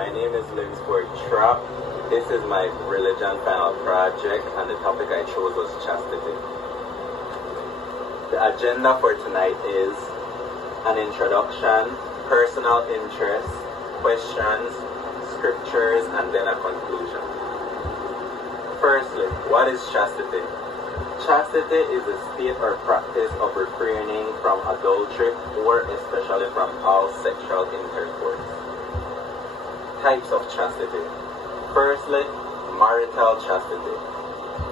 My name is Linsford. This is my religion final project, and the topic I chose was chastity. The agenda for tonight is an introduction, personal interests, questions, scriptures, and then a conclusion. Firstly, what is chastity? Chastity is a state or practice of refraining from adultery or especially from all sexual intercourse. Types of chastity. Firstly, marital chastity.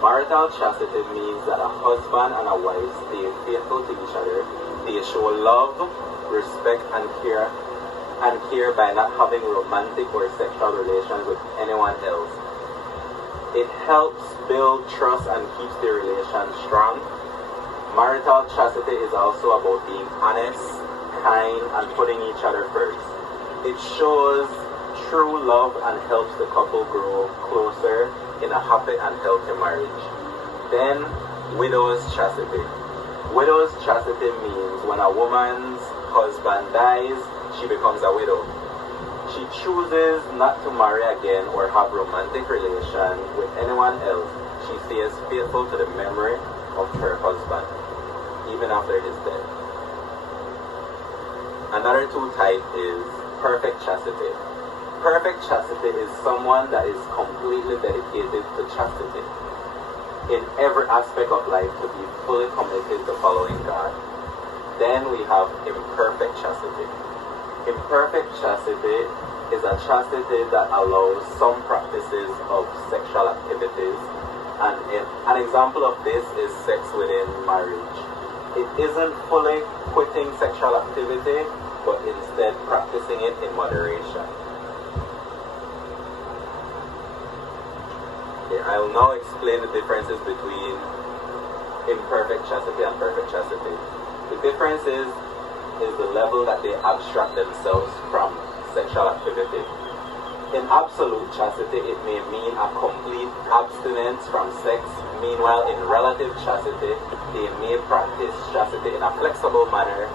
Marital chastity means that a husband and a wife stay faithful to each other. They show love, respect, and care by not having romantic or sexual relations with anyone else. It helps build trust and keeps the relation strong. Marital chastity is also about being honest, kind, and putting each other first. It shows true love and helps the couple grow closer in a happy and healthy marriage. Then, widow's chastity. Widow's chastity means when a woman's husband dies, she becomes a widow. She chooses not to marry again or have romantic relations with anyone else. She stays faithful to the memory of her husband, even after his death. Another two type is perfect chastity. Perfect chastity is someone that is completely dedicated to chastity in every aspect of life, to be fully committed to following God. Then we have imperfect chastity. Imperfect chastity is a chastity that allows some practices of sexual activities, and an example of this is sex within marriage. It isn't fully quitting sexual activity, but instead practicing it in moderation. Okay, I will now explain the differences between imperfect chastity and perfect chastity. The difference is the level that they abstract themselves from sexual activity. In absolute chastity, it may mean a complete abstinence from sex. Meanwhile, in relative chastity, they may practice chastity in a flexible manner.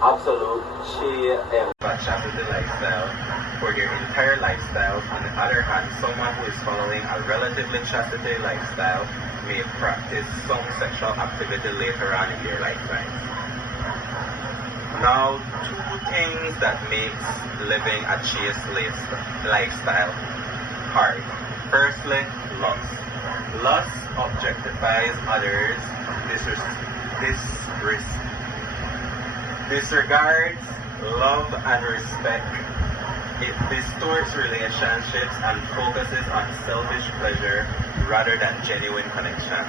Absolute chastity lifestyle for their entire lifestyle. On the other hand, someone who is following a relatively chastity lifestyle may practice some sexual activity later on in their lifetime. Now, two things that makes living a chaste lifestyle hard. Firstly, lust. Lust objectifies others, disregards love and respect. It distorts relationships and focuses on selfish pleasure rather than genuine connection.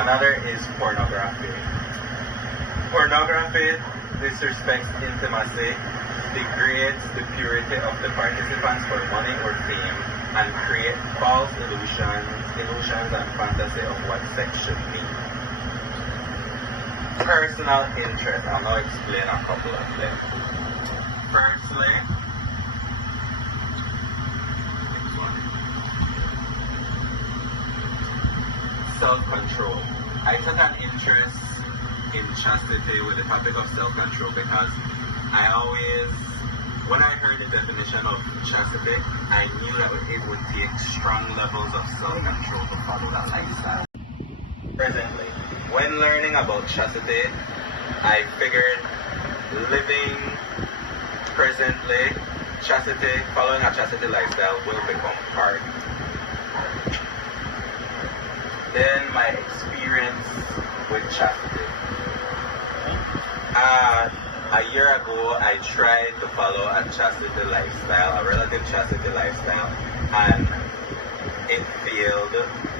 Another is pornography. Pornography disrespects intimacy, degrades the purity of the participants for money or fame, and creates false illusions and fantasy of what sex should be. Personal interest. I'll now explain a couple of them. Firstly, self-control. I took an interest in chastity with the topic of self-control because when I heard the definition of chastity, I knew that it would take strong levels of self-control to follow that lifestyle. Presently, when learning about chastity, I figured living presently, following a chastity lifestyle will become hard. Then my experience with chastity. A year ago, I tried to follow a chastity lifestyle, a relative chastity lifestyle, and it failed,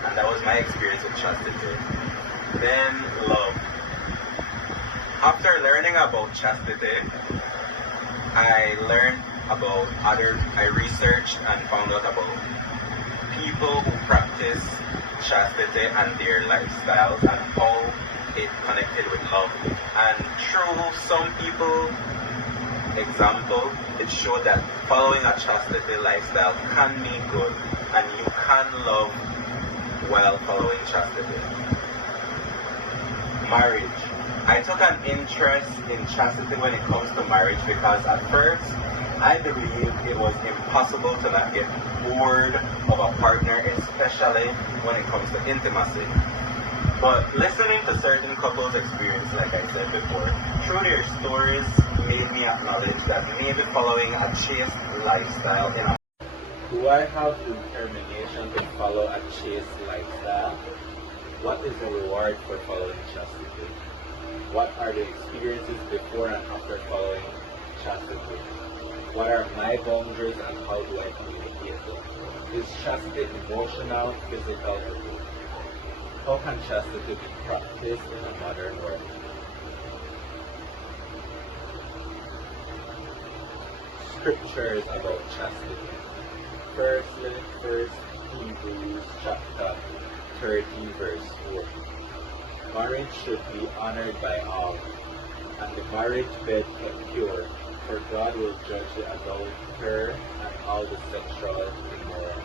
and that was my experience with chastity. Then love. After learning about chastity, I researched and found out about people who practice chastity and their lifestyles and how it connected with love. And through some people's example, it showed that following a chastity lifestyle can be good and you can love while following chastity. Marriage. I took an interest in chastity when it comes to marriage because at first I believed it was impossible to not get bored of a partner, especially when it comes to intimacy. But listening to certain couples' experience, like I said before, through their stories made me acknowledge that maybe following a chaste lifestyle in a... Do I have the determination to follow a chaste lifestyle? What is the reward for following chastity? What are the experiences before and after following chastity? What are my boundaries and how do I communicate them? Is chastity emotional, physical, or both? How can chastity be practiced in a modern world? Scriptures about chastity. Firstly, 1 Hebrews chapter 13 verse 4. Marriage should be honored by all, and the marriage bed kept pure, for God will judge the adulterer and all the sexual immoral.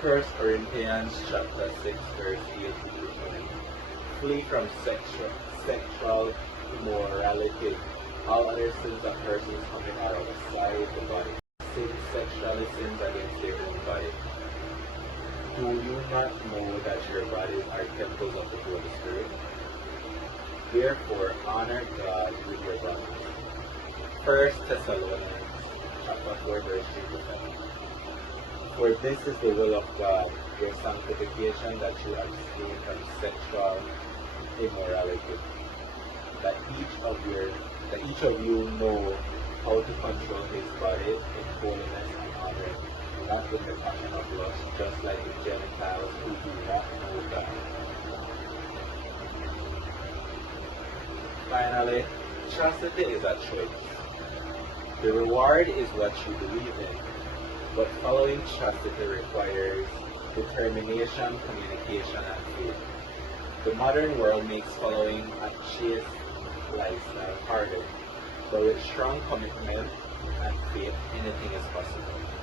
1 Corinthians chapter 6 verse 18 to 20. Flee from sexual immorality. All other sins that persons commit are outside the body. Sin sexually sins against their own body. Do you not know that your bodies are temples of the Holy Spirit? Therefore, honor God with your bodies. 1 Thessalonians chapter 4 verse 3 to 7. For this is the will of God, your sanctification, that you abstain from sexual immorality, that each of you know how to control his body in holiness and honor, not with the passion of lust, just like the Gentiles who do not know God. Finally, chastity is a choice. The reward is what you believe in, but following chastity requires determination, communication, and faith. The modern world makes following a chaste lifestyle harder, but with strong commitment and faith, anything is possible.